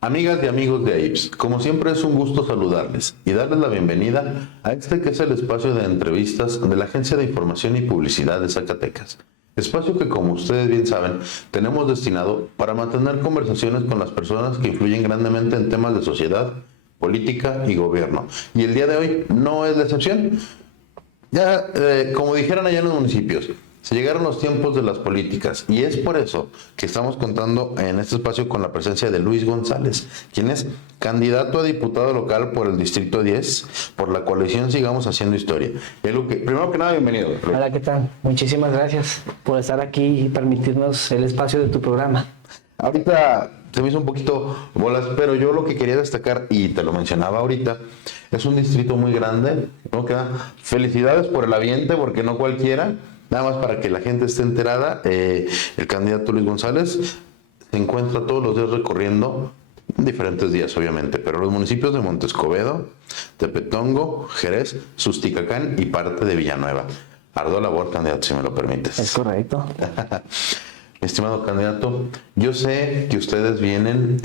Amigas y amigos de AIPS, como siempre es un gusto saludarles y darles la bienvenida a este que es el espacio de entrevistas de la Agencia de Información y Publicidad de Zacatecas. Espacio que, como ustedes bien saben, tenemos destinado para mantener conversaciones con las personas que influyen grandemente en temas de sociedad, política y gobierno. Y el día de hoy no es la excepción. Ya, como dijeron allá en los municipios, se llegaron los tiempos de las políticas y es por eso que estamos contando en este espacio con la presencia de Luis González, quien es candidato a diputado local por el Distrito 10 por la coalición Sigamos Haciendo Historia. Primero que nada, bienvenido. Luis. Hola, ¿qué tal? Muchísimas gracias por estar aquí y permitirnos el espacio de tu programa. Ahorita se me hizo un poquito bolas, pero yo lo que quería destacar, y te lo mencionaba ahorita, es un distrito muy grande, ¿no? Felicidades por el ambiente, porque no cualquiera. Nada más para que la gente esté enterada, el candidato Luis González se encuentra todos los días recorriendo, diferentes días obviamente, pero los municipios de Monte Escobedo, Tepetongo, Jerez, Susticacán y parte de Villanueva. Ardua labor, candidato, si me lo permites. Es correcto. Mi estimado candidato, yo sé que ustedes vienen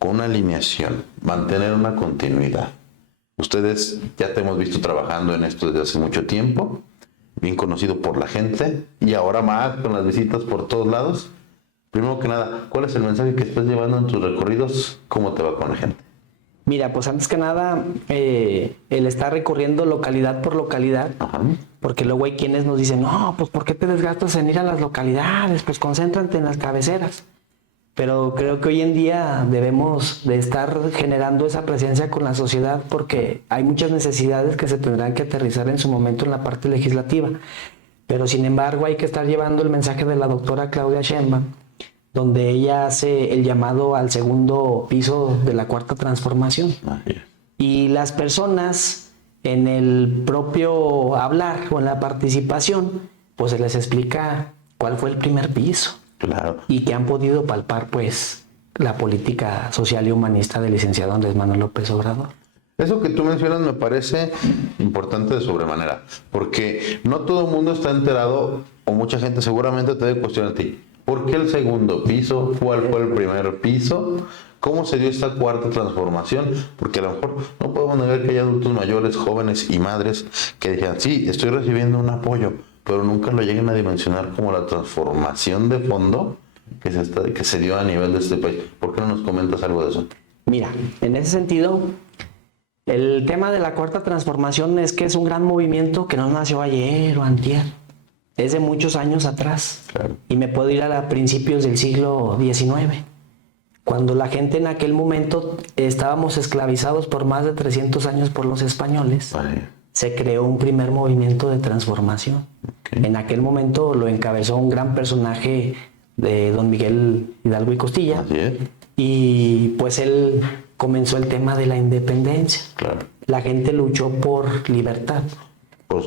con una alineación, mantener una continuidad. Ustedes ya te hemos visto trabajando en esto desde hace mucho tiempo, bien conocido por la gente y ahora más con las visitas por todos lados. Primero que nada, ¿cuál es el mensaje que estás llevando en tus recorridos? ¿Cómo te va con la gente? Mira, pues antes que nada, el estar recorriendo localidad por localidad, Ajá. porque luego hay quienes nos dicen, no, pues ¿por qué te desgastas en ir a las localidades? Pues concéntrate en las cabeceras. Pero creo que hoy en día debemos de estar generando esa presencia con la sociedad porque hay muchas necesidades que se tendrán que aterrizar en su momento en la parte legislativa. Pero sin embargo hay que estar llevando el mensaje de la doctora Claudia Sheinbaum, donde ella hace el llamado al segundo piso de la cuarta transformación. Y las personas en el propio hablar o en la participación, pues se les explica cuál fue el primer piso. Claro. Y que han podido palpar, pues, la política social y humanista del licenciado Andrés Manuel López Obrador. Eso que tú mencionas me parece importante de sobremanera, porque no todo el mundo está enterado, o mucha gente seguramente te debe cuestionar a ti. ¿Por qué el segundo piso? ¿Cuál fue el primer piso? ¿Cómo se dio esta cuarta transformación? Porque a lo mejor no podemos negar que hay adultos mayores, jóvenes y madres que digan, sí, estoy recibiendo un apoyo, pero nunca lo lleguen a dimensionar como la transformación de fondo que se dio a nivel de este país. ¿Por qué no nos comentas algo de eso? Mira, en ese sentido, el tema de la cuarta transformación es que es un gran movimiento que no nació ayer o antier, es de muchos años atrás. Claro. Y me puedo ir a principios del siglo XIX, cuando la gente en aquel momento estábamos esclavizados por más de 300 años por los españoles. Vale. Se creó un primer movimiento de transformación. Okay. En aquel momento lo encabezó un gran personaje de don Miguel Hidalgo y Costilla. Así es. Y pues él comenzó el tema de la independencia. Claro. La gente luchó por libertad.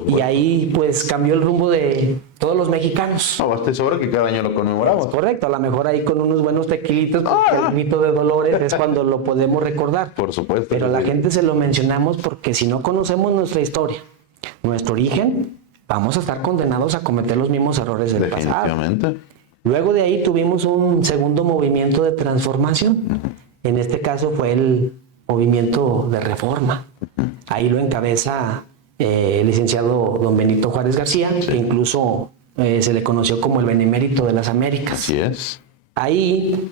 Y ahí pues cambió el rumbo de todos los mexicanos. No, basta sobra que cada año lo conmemoramos. Correcto, a lo mejor ahí con unos buenos tequilitos, porque el grito de Dolores es cuando lo podemos recordar. Por supuesto. Pero a la gente se lo mencionamos porque si no conocemos nuestra historia, nuestro origen, vamos a estar condenados a cometer los mismos errores del pasado. Definitivamente. Luego de ahí tuvimos un segundo movimiento de transformación. En este caso fue el movimiento de reforma. Ahí lo encabeza el licenciado don Benito Juárez García, que incluso se le conoció como el Benemérito de las Américas. Así es. Ahí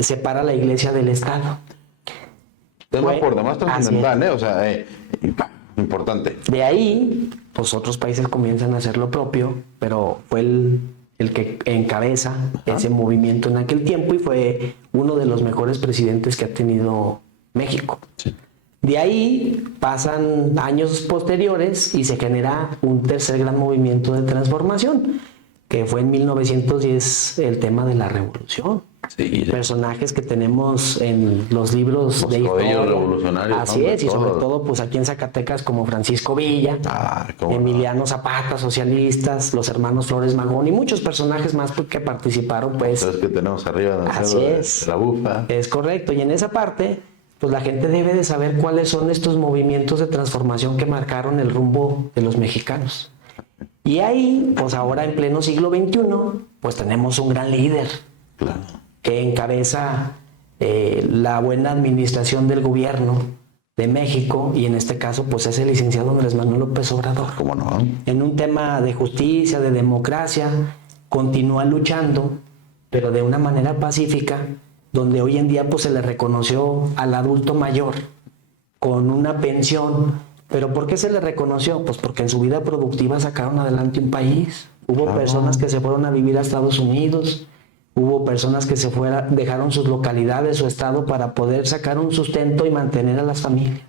separa la iglesia del Estado. Tema por demás trascendental, o sea, importante. De ahí, pues otros países comienzan a hacer lo propio, pero fue el que encabeza ese movimiento en aquel tiempo y fue uno de los mejores presidentes que ha tenido México. Sí. De ahí pasan años posteriores y se genera un tercer gran movimiento de transformación, que fue en 1910 el tema de la revolución. Sí. Personajes que tenemos en los libros de historia. Revolucionarios. Así es, y sobre todo pues aquí en Zacatecas como Francisco Villa, Emiliano Zapata, socialistas, los hermanos Flores Magón y muchos personajes más que participaron pues. Entonces que tenemos arriba así es. La bufa. Es correcto, y en esa parte pues la gente debe de saber cuáles son estos movimientos de transformación que marcaron el rumbo de los mexicanos. Y ahí, pues ahora en pleno siglo XXI, pues tenemos un gran líder, claro, que encabeza la buena administración del gobierno de México, y en este caso pues es el licenciado Andrés Manuel López Obrador. ¿Cómo no? En un tema de justicia, de democracia, continúa luchando, pero de una manera pacífica, donde hoy en día pues se le reconoció al adulto mayor con una pensión. ¿Pero por qué se le reconoció? Pues porque en su vida productiva sacaron adelante un país. Hubo personas que se fueron a vivir a Estados Unidos, hubo personas que dejaron sus localidades, su estado, para poder sacar un sustento y mantener a las familias.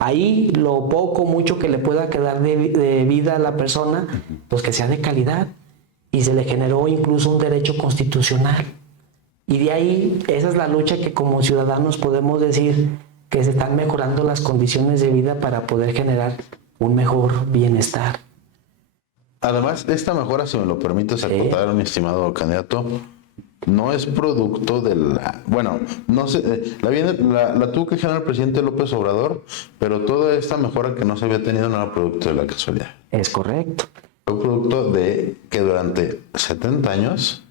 Ahí lo poco, mucho que le pueda quedar de vida a la persona, pues que sea de calidad. Y se le generó incluso un derecho constitucional. Y de ahí, esa es la lucha que como ciudadanos podemos decir que se están mejorando las condiciones de vida para poder generar un mejor bienestar. Además, esta mejora, si me lo permites acotar, mi estimado candidato, no es producto de la... Bueno, no sé, la tuvo que generar el presidente López Obrador, pero toda esta mejora que no se había tenido no era producto de la casualidad. Es correcto. Fue producto de que durante 70 años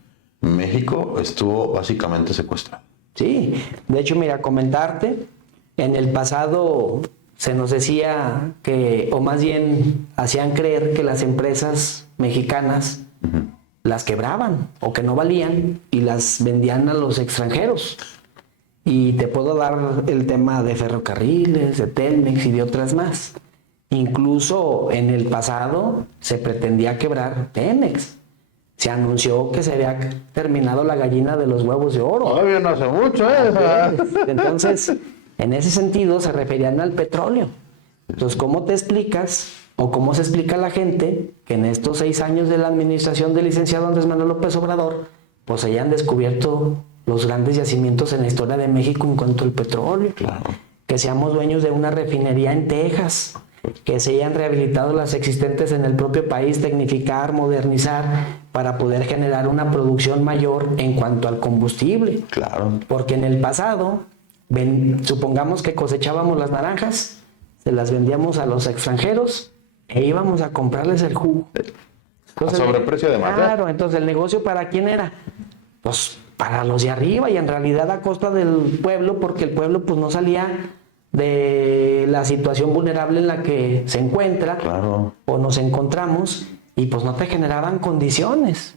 México estuvo básicamente secuestrado. Sí, de hecho, mira, comentarte, en el pasado se nos decía que, o más bien hacían creer que las empresas mexicanas las quebraban o que no valían y las vendían a los extranjeros. Y te puedo dar el tema de ferrocarriles, de Telmex y de otras más. Incluso en el pasado se pretendía quebrar Pemex. Se anunció que se había terminado la gallina de los huevos de oro. Todavía no hace mucho, ¿eh? Entonces, en ese sentido se referían al petróleo. Entonces, ¿cómo te explicas o cómo se explica a la gente que en estos 6 años de la administración del licenciado Andrés Manuel López Obrador, pues hayan descubierto los grandes yacimientos en la historia de México en cuanto al petróleo? Claro. Que seamos dueños de una refinería en Texas, que se hayan rehabilitado las existentes en el propio país, tecnificar, modernizar, para poder generar una producción mayor en cuanto al combustible. Claro. Porque en el pasado, supongamos que cosechábamos las naranjas, se las vendíamos a los extranjeros e íbamos a comprarles el jugo. Entonces, a sobreprecio además. Claro, entonces el negocio ¿para quién era? Pues para los de arriba, y en realidad a costa del pueblo, porque el pueblo pues no salía de la situación vulnerable en la que se encuentra, Claro. o nos encontramos, y pues no te generaban condiciones.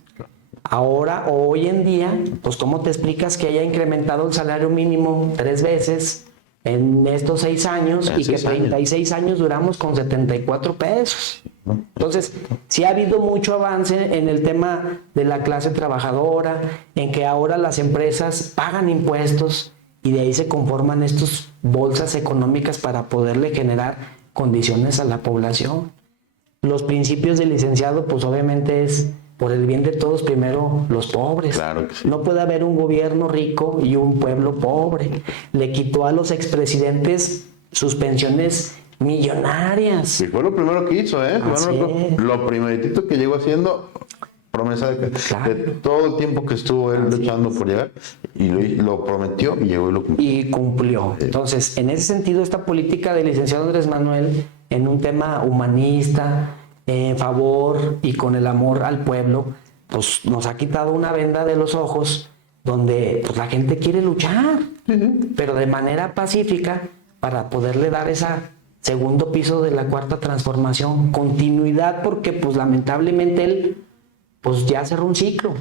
Ahora, hoy en día, pues ¿cómo te explicas que haya incrementado el salario mínimo 3 veces en estos 6 años y que 36 años duramos con 74 pesos? Entonces, sí ha habido mucho avance en el tema de la clase trabajadora, en que ahora las empresas pagan impuestos y de ahí se conforman estas bolsas económicas para poderle generar condiciones a la población. Los principios del licenciado, pues obviamente es por el bien de todos, primero los pobres. Claro que sí. No puede haber un gobierno rico y un pueblo pobre. Le quitó a los expresidentes sus pensiones millonarias. Y fue lo primero que hizo, ¿eh? Lo primeritito que llegó haciendo, promesa de todo el tiempo que estuvo él luchando por llegar, y lo prometió y llegó y lo cumplió. Y cumplió. Entonces, en ese sentido, esta política del licenciado Andrés Manuel, en un tema humanista, en favor y con el amor al pueblo, pues nos ha quitado una venda de los ojos, donde pues, la gente quiere luchar, pero de manera pacífica, para poderle dar esa segundo piso de la cuarta transformación, continuidad, porque pues lamentablemente él pues ya cerró un ciclo,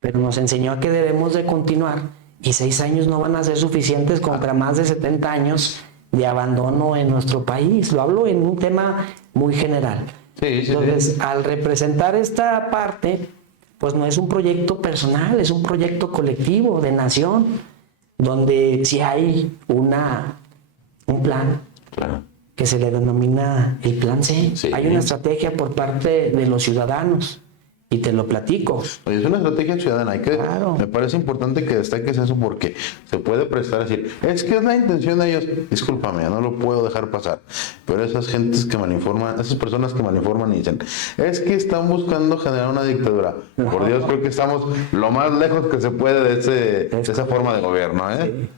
pero nos enseñó a que debemos de continuar, y 6 años no van a ser suficientes contra más de 70 años de abandono en nuestro país. Lo hablo en un tema muy general. Entonces, al representar esta parte, pues no es un proyecto personal, es un proyecto colectivo de nación, donde sí hay un plan que se le denomina el Plan C. Hay una estrategia por parte de los ciudadanos, y te lo platico. Oye, es una estrategia ciudadana. Me parece importante que destaques eso, porque se puede prestar a decir, es que es la intención de ellos. Discúlpame, no lo puedo dejar pasar. Pero esas gentes que malinforman, esas personas que malinforman y dicen, es que están buscando generar una dictadura. Por Dios, creo que estamos lo más lejos que se puede de esa forma de gobierno, ¿eh?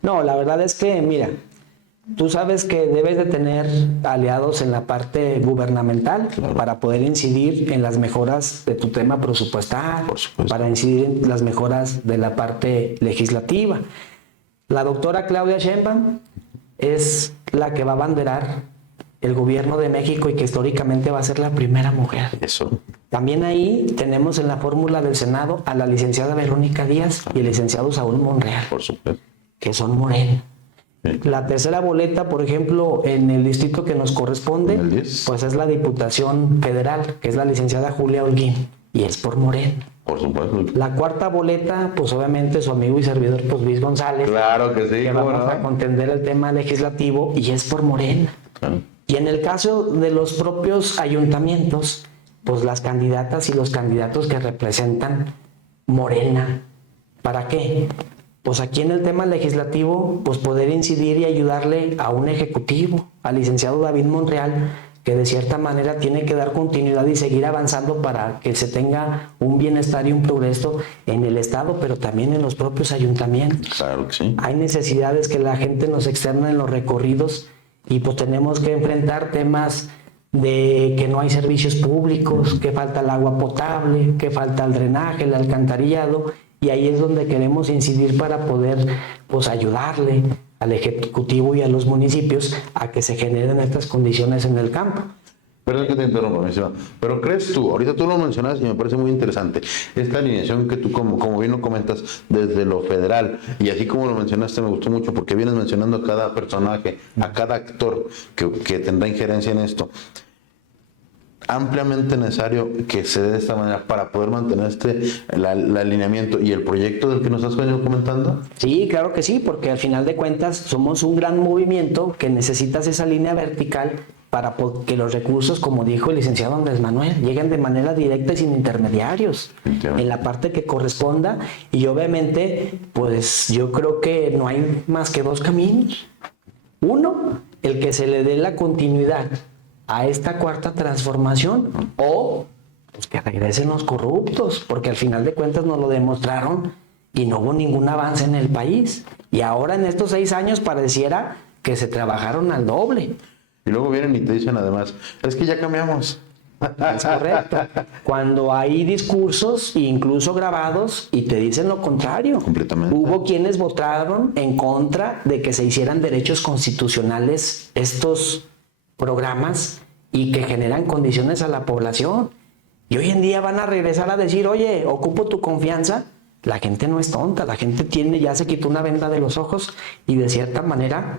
No, la verdad es que, mira, Tú sabes que debes de tener aliados en la parte gubernamental para poder incidir en las mejoras de tu tema presupuestal, para incidir en las mejoras de la parte legislativa. La doctora Claudia Sheinbaum es la que va a abanderar el gobierno de México y que históricamente va a ser la primera mujer. Eso. También ahí tenemos en la fórmula del Senado a la licenciada Verónica Díaz y el licenciado Saúl Monreal, Por supuesto. que son Morena. La tercera boleta, por ejemplo, en el distrito que nos corresponde, pues es la Diputación Federal, que es la licenciada Julia Holguín, y es por Morena. Por supuesto. La cuarta boleta, pues obviamente su amigo y servidor, pues Luis González. Claro que sí. Que vamos a contender el tema legislativo y es por Morena. Claro. Y en el caso de los propios ayuntamientos, pues las candidatas y los candidatos que representan Morena. ¿Para qué? Pues aquí en el tema legislativo, pues poder incidir y ayudarle a un ejecutivo, al licenciado David Monreal, que de cierta manera tiene que dar continuidad y seguir avanzando para que se tenga un bienestar y un progreso en el Estado, pero también en los propios ayuntamientos. Claro que sí. Hay necesidades que la gente nos externa en los recorridos y pues tenemos que enfrentar temas de que no hay servicios públicos, que falta el agua potable, que falta el drenaje, el alcantarillado, y ahí es donde queremos incidir para poder pues ayudarle al Ejecutivo y a los municipios a que se generen estas condiciones en el campo. Perdón que te interrumpa, mi estimado. Pero crees tú, ahorita tú lo mencionas y me parece muy interesante, esta alineación que tú, como bien lo comentas, desde lo federal, y así como lo mencionaste, me gustó mucho porque vienes mencionando a cada personaje, a cada actor que tendrá injerencia en esto. Ampliamente necesario que se dé de esta manera para poder mantener el alineamiento y el proyecto del que nos has venido comentando. Sí, claro que sí, porque al final de cuentas somos un gran movimiento que necesitas esa línea vertical para que los recursos, como dijo el licenciado Andrés Manuel, lleguen de manera directa y sin intermediarios, en la parte que corresponda. Y obviamente, pues yo creo que no hay más que dos caminos. Uno, el que se le dé la continuidad a esta cuarta transformación, o pues que regresen los corruptos, porque al final de cuentas nos lo demostraron y no hubo ningún avance en el país. Y ahora en estos 6 años pareciera que se trabajaron al doble. Y luego vienen y te dicen además, es que ya cambiamos. Es correcto. Cuando hay discursos, incluso grabados, y te dicen lo contrario. Completamente. Hubo quienes votaron en contra de que se hicieran derechos constitucionales estos programas y que generan condiciones a la población. Y hoy en día van a regresar a decir, oye, ocupo tu confianza. La gente no es tonta, la gente ya se quitó una venda de los ojos y de cierta manera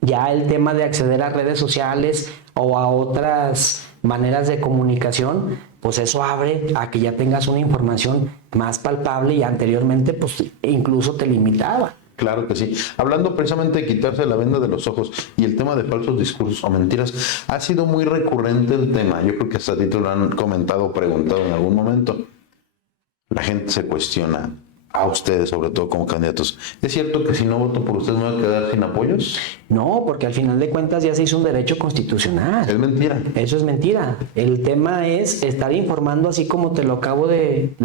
ya el tema de acceder a redes sociales o a otras maneras de comunicación, pues eso abre a que ya tengas una información más palpable y anteriormente pues incluso te limitaba. Claro que sí. Hablando precisamente de quitarse la venda de los ojos y el tema de falsos discursos o mentiras, ha sido muy recurrente el tema. Yo creo que hasta a ti te lo han comentado o preguntado en algún momento. La gente se cuestiona a ustedes, sobre todo como candidatos. ¿Es cierto que si no voto por ustedes me voy a quedar sin apoyos? No, porque al final de cuentas ya se hizo un derecho constitucional. Es mentira. Eso es mentira. El tema es estar informando así como te lo acabo de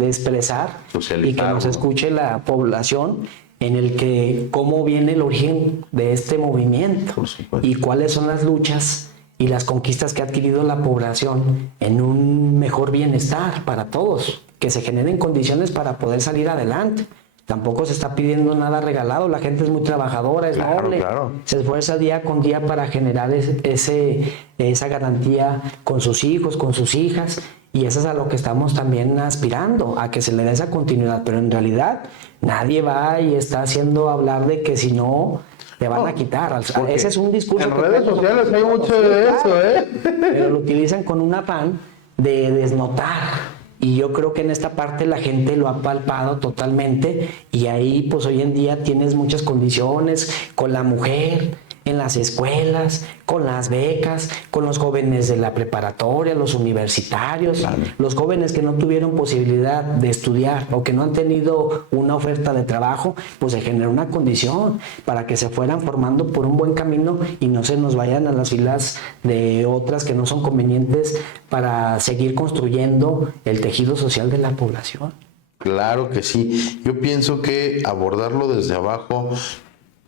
expresar y que nos escuche la población en el que cómo viene el origen de este movimiento y cuáles son las luchas y las conquistas que ha adquirido la población en un mejor bienestar para todos, que se generen condiciones para poder salir adelante. Tampoco se está pidiendo nada regalado, la gente es muy trabajadora, es noble, se esfuerza día con día para generar esa garantía con sus hijos, con sus hijas, y eso es a lo que estamos también aspirando, a que se le dé esa continuidad, pero en realidad nadie va y está haciendo hablar de que si no te van a quitar. Ese es un discurso. En redes sociales hay mucho de eso, ¿eh? Pero lo utilizan con un afán de desnotar. Y yo creo que en esta parte la gente lo ha palpado totalmente y ahí pues hoy en día tienes muchas condiciones con la mujer, en las escuelas, con las becas, con los jóvenes de la preparatoria, los universitarios, los jóvenes que no tuvieron posibilidad de estudiar o que no han tenido una oferta de trabajo, pues se genera una condición para que se fueran formando por un buen camino y no se nos vayan a las filas de otras que no son convenientes para seguir construyendo el tejido social de la población. Claro que sí. Yo pienso que abordarlo desde abajo,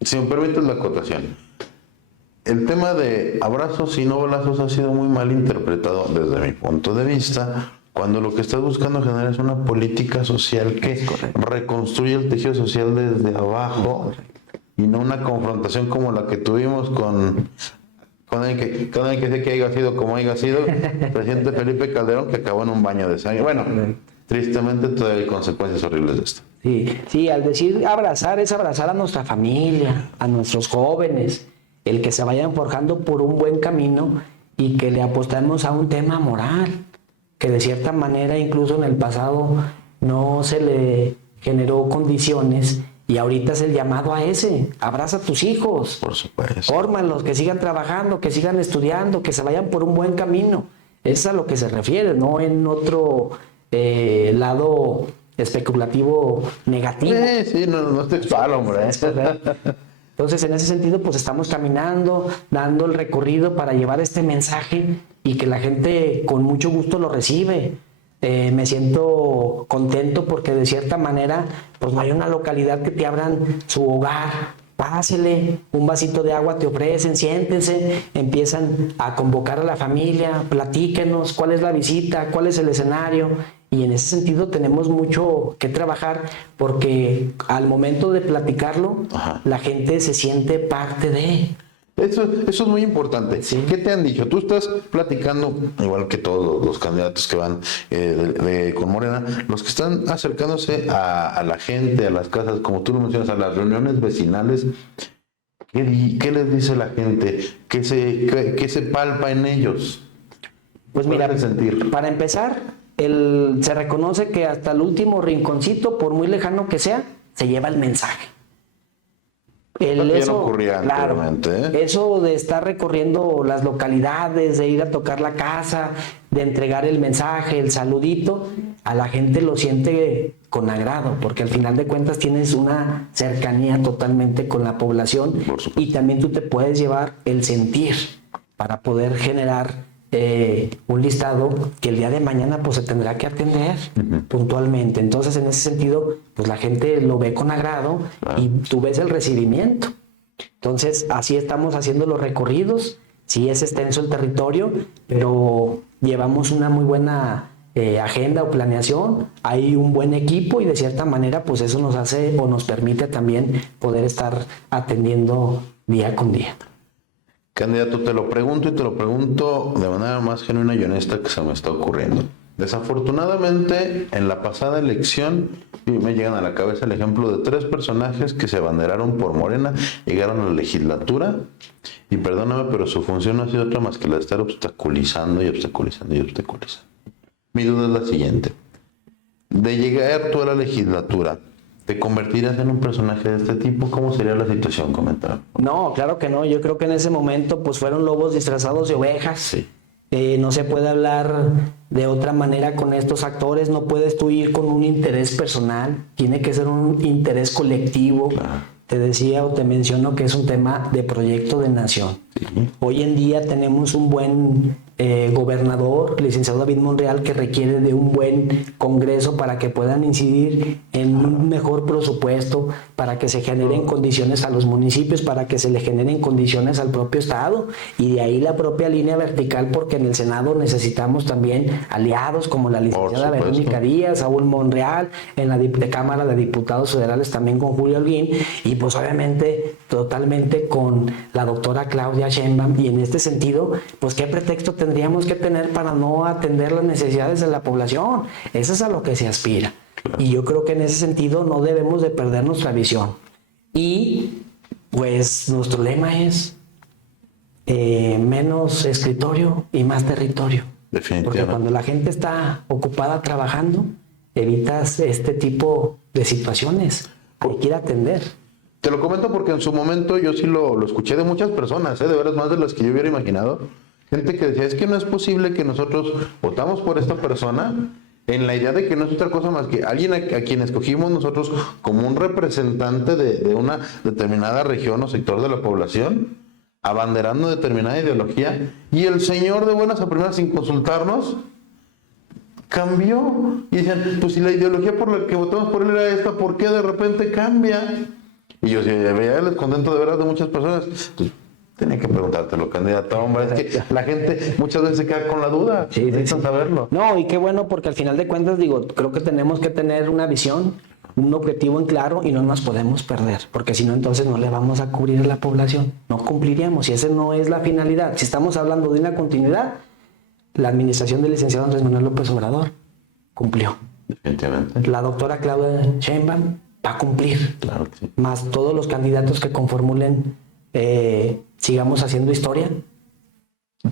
si me permites la acotación, el tema de abrazos y no balazos ha sido muy mal interpretado desde mi punto de vista, cuando lo que estás buscando generar es una política social que reconstruye el tejido social desde abajo y no una confrontación como la que tuvimos con el que sé que haya sido como haya sido, el presidente Felipe Calderón, que acabó en un baño de sangre. Bueno, tristemente todavía hay consecuencias horribles de esto. Sí, al decir abrazar es abrazar a nuestra familia, a nuestros jóvenes, el que se vayan forjando por un buen camino y que le apostemos a un tema moral, que de cierta manera incluso en el pasado no se le generó condiciones y ahorita es el llamado a ese, abraza a tus hijos, por supuesto, fórmalos, que sigan trabajando, que sigan estudiando, que se vayan por un buen camino. Es a lo que se refiere, no en otro lado especulativo negativo. Sí, no es textual, hombre. Entonces, en ese sentido, pues estamos caminando, dando el recorrido para llevar este mensaje y que la gente con mucho gusto lo recibe. Me siento contento porque de cierta manera, pues no hay una localidad que te abran su hogar. Pásele, un vasito de agua te ofrecen, siéntense, empiezan a convocar a la familia, platíquenos cuál es la visita, cuál es el escenario. Y en ese sentido tenemos mucho que trabajar porque al momento de platicarlo, la gente se siente parte de. Eso es muy importante. Sí. ¿Qué te han dicho? Tú estás platicando, igual que todos los candidatos que van con Morena, los que están acercándose a la gente, a las casas, como tú lo mencionas, a las reuniones vecinales. ¿Qué les dice la gente? ¿Qué se palpa en ellos? Pues mira, ¿Cuál es el sentir? para empezar, se reconoce que hasta el último rinconcito, por muy lejano que sea, se lleva el mensaje. No ocurría anteriormente, eso de estar recorriendo las localidades, de ir a tocar la casa, de entregar el mensaje, el saludito, a la gente lo siente con agrado, porque al final de cuentas tienes una cercanía totalmente con la población y también tú te puedes llevar el sentir para poder generar un listado que el día de mañana pues se tendrá que atender puntualmente. Entonces, en ese sentido, pues la gente lo ve con agrado y tú ves el recibimiento. Entonces, así estamos haciendo los recorridos. Sí es extenso el territorio, pero llevamos una muy buena agenda o planeación. Hay un buen equipo y de cierta manera, pues eso nos hace o nos permite también poder estar atendiendo día con día. Candidato, te lo pregunto de manera más genuina y honesta que se me está ocurriendo. Desafortunadamente, en la pasada elección, me llegan a la cabeza el ejemplo de 3 personajes que se abanderaron por Morena, llegaron a la legislatura y perdóname, pero su función no ha sido otra más que la de estar obstaculizando y obstaculizando y obstaculizando. Mi duda es la siguiente. De llegar tú a la legislatura, ¿te convertirás en un personaje de este tipo? ¿Cómo sería la situación? Comentar. No, claro que no. Yo creo que en ese momento pues fueron lobos disfrazados de ovejas. Sí. No se puede hablar de otra manera con estos actores. No puedes tú ir con un interés personal. Tiene que ser un interés colectivo. Claro. Te decía o te menciono que es un tema de proyecto de nación. Sí. Hoy en día tenemos un buen gobernador, licenciado David Monreal, que requiere de un buen Congreso para que puedan incidir en un mejor presupuesto, para que se generen condiciones a los municipios, para que se le generen condiciones al propio Estado, y de ahí la propia línea vertical, porque en el Senado necesitamos también aliados como la licenciada Verónica Díaz, Saúl Monreal, en la Cámara de Diputados Federales también con Julio Holguín, y pues obviamente totalmente con la doctora Claudia Sheinbaum. Y en este sentido, pues qué pretexto tendríamos que tener para no atender las necesidades de la población. Eso es a lo que se aspira. Y yo creo que en ese sentido no debemos de perder nuestra visión. Y pues nuestro lema es menos escritorio y más territorio. Porque cuando la gente está ocupada trabajando, evitas este tipo de situaciones que hay que ir a atender. Te lo comento porque en su momento yo sí lo escuché de muchas personas, de veras más de las que yo hubiera imaginado. Gente que decía, es que no es posible que nosotros votamos por esta persona en la idea de que no es otra cosa más que alguien a quien escogimos nosotros como un representante de una determinada región o sector de la población, abanderando determinada ideología, y el señor de buenas a primeras, sin consultarnos, cambió. Y decían, pues si la ideología por la que votamos por él era esta, ¿por qué de repente cambia? Y yo sí, veía el descontento de veras de muchas personas. Pues, Tenía que preguntártelo, candidato. Hombre, es que la gente muchas veces se queda con la duda. Sí, necesitan saberlo. No, y qué bueno, porque al final de cuentas, digo, creo que tenemos que tener una visión, un objetivo en claro y no nos podemos perder, porque si no, entonces no le vamos a cubrir a la población, no cumpliríamos y esa no es la finalidad. Si estamos hablando de una continuidad, la administración del licenciado Andrés Manuel López Obrador cumplió. Definitivamente. La doctora Claudia Sheinbaum va a cumplir, Claro que sí. más todos los candidatos que conformulen sigamos haciendo historia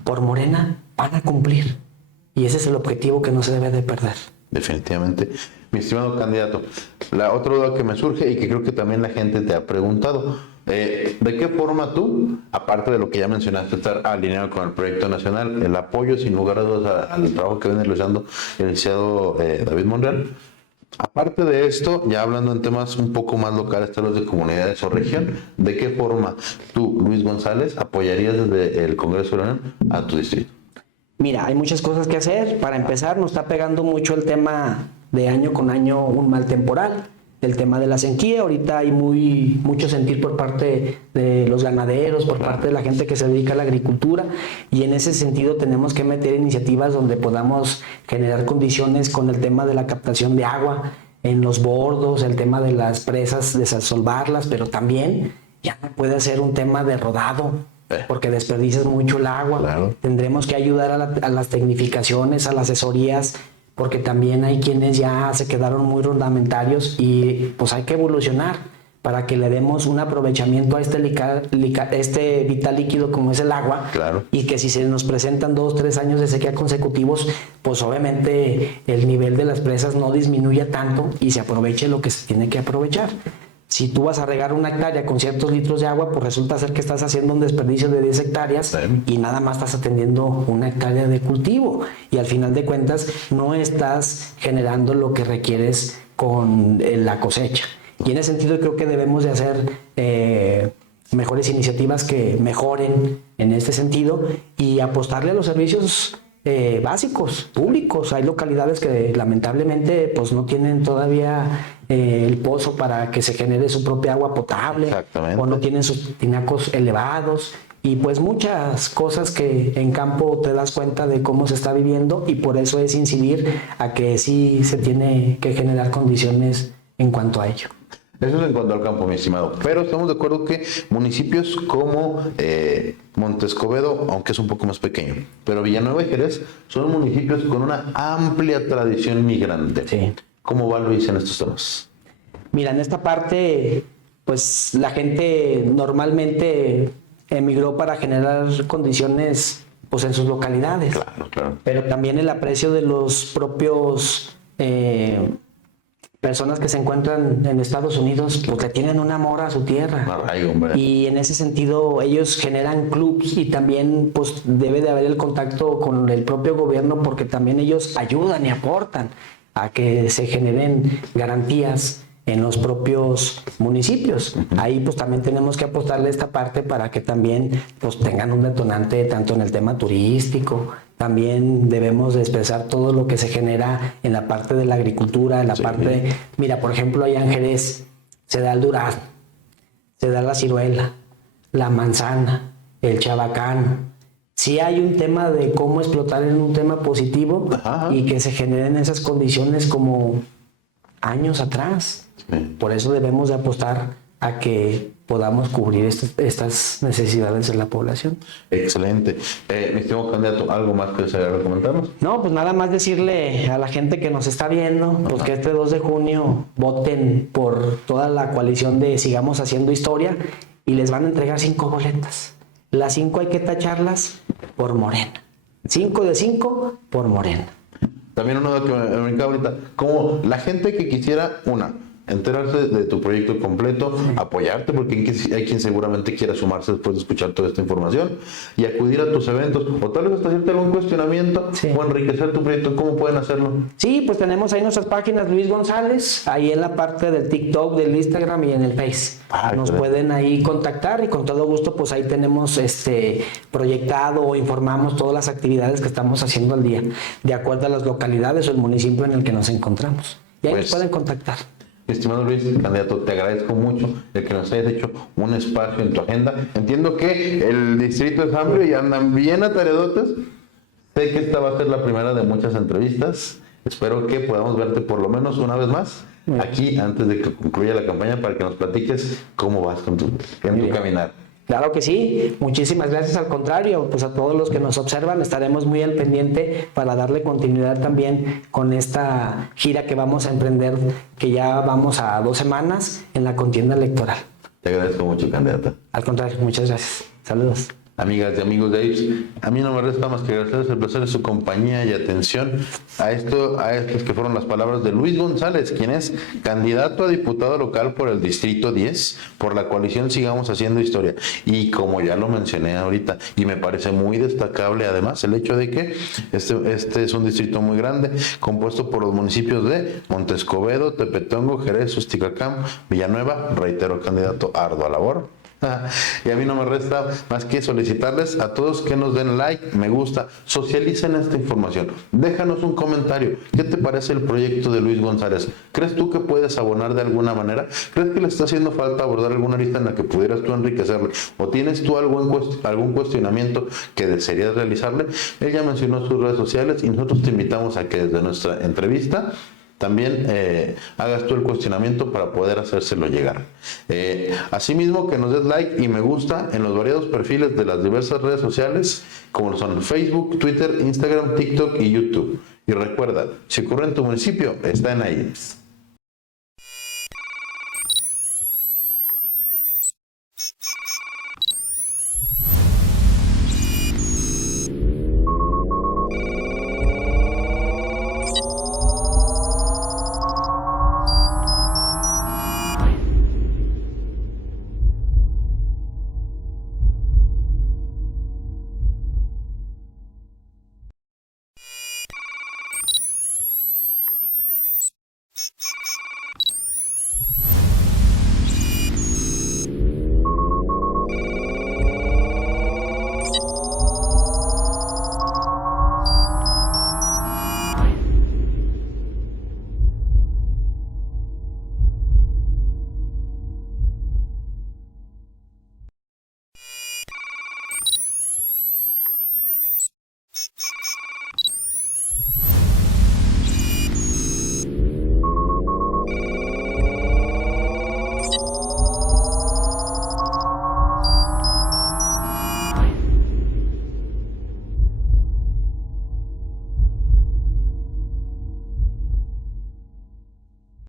por Morena van a cumplir y ese es el objetivo que no se debe de perder. Definitivamente. Mi estimado candidato, la otra duda que me surge y que creo que también la gente te ha preguntado, ¿de qué forma tú, aparte de lo que ya mencionaste, estar alineado con el proyecto nacional, el apoyo sin lugar a dudas al trabajo que viene realizando el licenciado David Monreal? Aparte de esto, ya hablando en temas un poco más locales, tal vez de comunidades o región, ¿de qué forma tú, Luis González, apoyarías desde el Congreso de la Unión a tu distrito? Mira, hay muchas cosas que hacer. Para empezar, nos está pegando mucho el tema de año con año un mal temporal. El tema de la sequía, ahorita hay mucho sentir por parte de los ganaderos, por parte de la gente que se dedica a la agricultura y en ese sentido tenemos que meter iniciativas donde podamos generar condiciones con el tema de la captación de agua en los bordos, el tema de las presas, desasolvarlas, pero también ya no puede ser un tema de rodado, porque desperdicias mucho el agua. Claro. Tendremos que ayudar a las tecnificaciones, a las asesorías, porque también hay quienes ya se quedaron muy rudimentarios y pues hay que evolucionar para que le demos un aprovechamiento a este vital líquido como es el agua. Claro. Y que si se nos presentan 2 o 3 años de sequía consecutivos, pues obviamente el nivel de las presas no disminuya tanto y se aproveche lo que se tiene que aprovechar. Si tú vas a regar una hectárea con ciertos litros de agua, pues resulta ser que estás haciendo un desperdicio de 10 hectáreas y nada más estás atendiendo una hectárea de cultivo. Y al final de cuentas no estás generando lo que requieres con la cosecha. Y en ese sentido creo que debemos de hacer mejores iniciativas que mejoren en este sentido y apostarle a los servicios básicos, públicos. Hay localidades que lamentablemente pues no tienen todavía el pozo para que se genere su propia agua potable. Exactamente. O no tienen sus tinacos elevados y pues muchas cosas que en campo te das cuenta de cómo se está viviendo y por eso es incidir a que sí se tiene que generar condiciones en cuanto a ello. Eso es en cuanto al campo, mi estimado. Pero estamos de acuerdo que municipios como Montescobedo, aunque es un poco más pequeño, pero Villanueva y Jerez son municipios con una amplia tradición migrante. Sí. ¿Cómo va Luis en estos temas? Mira, en esta parte, pues la gente normalmente emigró para generar condiciones pues en sus localidades. Claro, claro. Pero también el aprecio de los propios personas que se encuentran en Estados Unidos, pues le tienen un amor a su tierra. Ay, hombre. Y en ese sentido ellos generan clubs y también pues debe de haber el contacto con el propio gobierno porque también ellos ayudan y aportan a que se generen garantías en los propios municipios. Ahí pues también tenemos que apostarle esta parte para que también pues tengan un detonante tanto en el tema turístico. También debemos de expresar todo lo que se genera en la parte de la agricultura, en la parte, mira, por ejemplo, allá en Jerez se da el durazno, se da la ciruela, la manzana, el chabacano. Sí hay un tema de cómo explotar en un tema positivo. Ajá. Y que se generen esas condiciones como años atrás. Sí. Por eso debemos de apostar a que podamos cubrir estas necesidades de la población. Excelente. Mi estimado candidato, ¿algo más que desearía comentarnos? No, pues nada más decirle a la gente que nos está viendo, pues que este 2 de junio voten por toda la coalición de Sigamos Haciendo Historia y les van a entregar 5 boletas. Las 5 hay que tacharlas por Morena. 5 de 5 por Morena. También una duda que me brincaba ahorita, como la gente que quisiera, enterarse de tu proyecto completo, apoyarte, porque hay quien seguramente quiera sumarse después de escuchar toda esta información y acudir a tus eventos, o tal vez hasta hacerte algún cuestionamiento o enriquecer tu proyecto. ¿Cómo pueden hacerlo? Sí, pues tenemos ahí nuestras páginas Luis González, ahí en la parte del TikTok, del Instagram y en el Face. Nos pueden ahí contactar y con todo gusto pues ahí tenemos proyectado o informamos todas las actividades que estamos haciendo al día, de acuerdo a las localidades o el municipio en el que nos encontramos. Y ahí nos pueden contactar. Mi estimado Luis, candidato, te agradezco mucho el que nos hayas hecho un espacio en tu agenda. Entiendo que el distrito es amplio y andan bien atareadotes. Sé que esta va a ser la primera de muchas entrevistas. Espero que podamos verte por lo menos una vez más aquí antes de que concluya la campaña para que nos platiques cómo vas con tu caminar. Claro que sí, muchísimas gracias. Al contrario, pues a todos los que nos observan estaremos muy al pendiente para darle continuidad también con esta gira que vamos a emprender, que ya vamos a 2 semanas en la contienda electoral. Te agradezco mucho, candidata. Al contrario, muchas gracias. Saludos. Amigas y amigos de AIPS, a mí no me resta más que agradecerles el placer de su compañía y atención a estas que fueron las palabras de Luis González, quien es candidato a diputado local por el Distrito 10, por la coalición Sigamos Haciendo Historia. Y como ya lo mencioné ahorita, y me parece muy destacable además el hecho de que este es un distrito muy grande, compuesto por los municipios de Montescobedo, Tepetongo, Jerez, Susticacam, Villanueva. Reitero, candidato, ardua labor. Y a mí no me resta más que solicitarles a todos que nos den like, me gusta, socialicen esta información, déjanos un comentario. ¿Qué te parece el proyecto de Luis González? ¿Crees tú que puedes abonar de alguna manera? ¿Crees que le está haciendo falta abordar alguna arista en la que pudieras tú enriquecerle? ¿O tienes tú algún cuestionamiento que desearías realizarle? Él ya mencionó sus redes sociales y nosotros te invitamos a que desde nuestra entrevista también hagas tú el cuestionamiento para poder hacérselo llegar. Asimismo, que nos des like y me gusta en los variados perfiles de las diversas redes sociales, como son Facebook, Twitter, Instagram, TikTok y YouTube. Y recuerda, si ocurre en tu municipio, está en AIPS.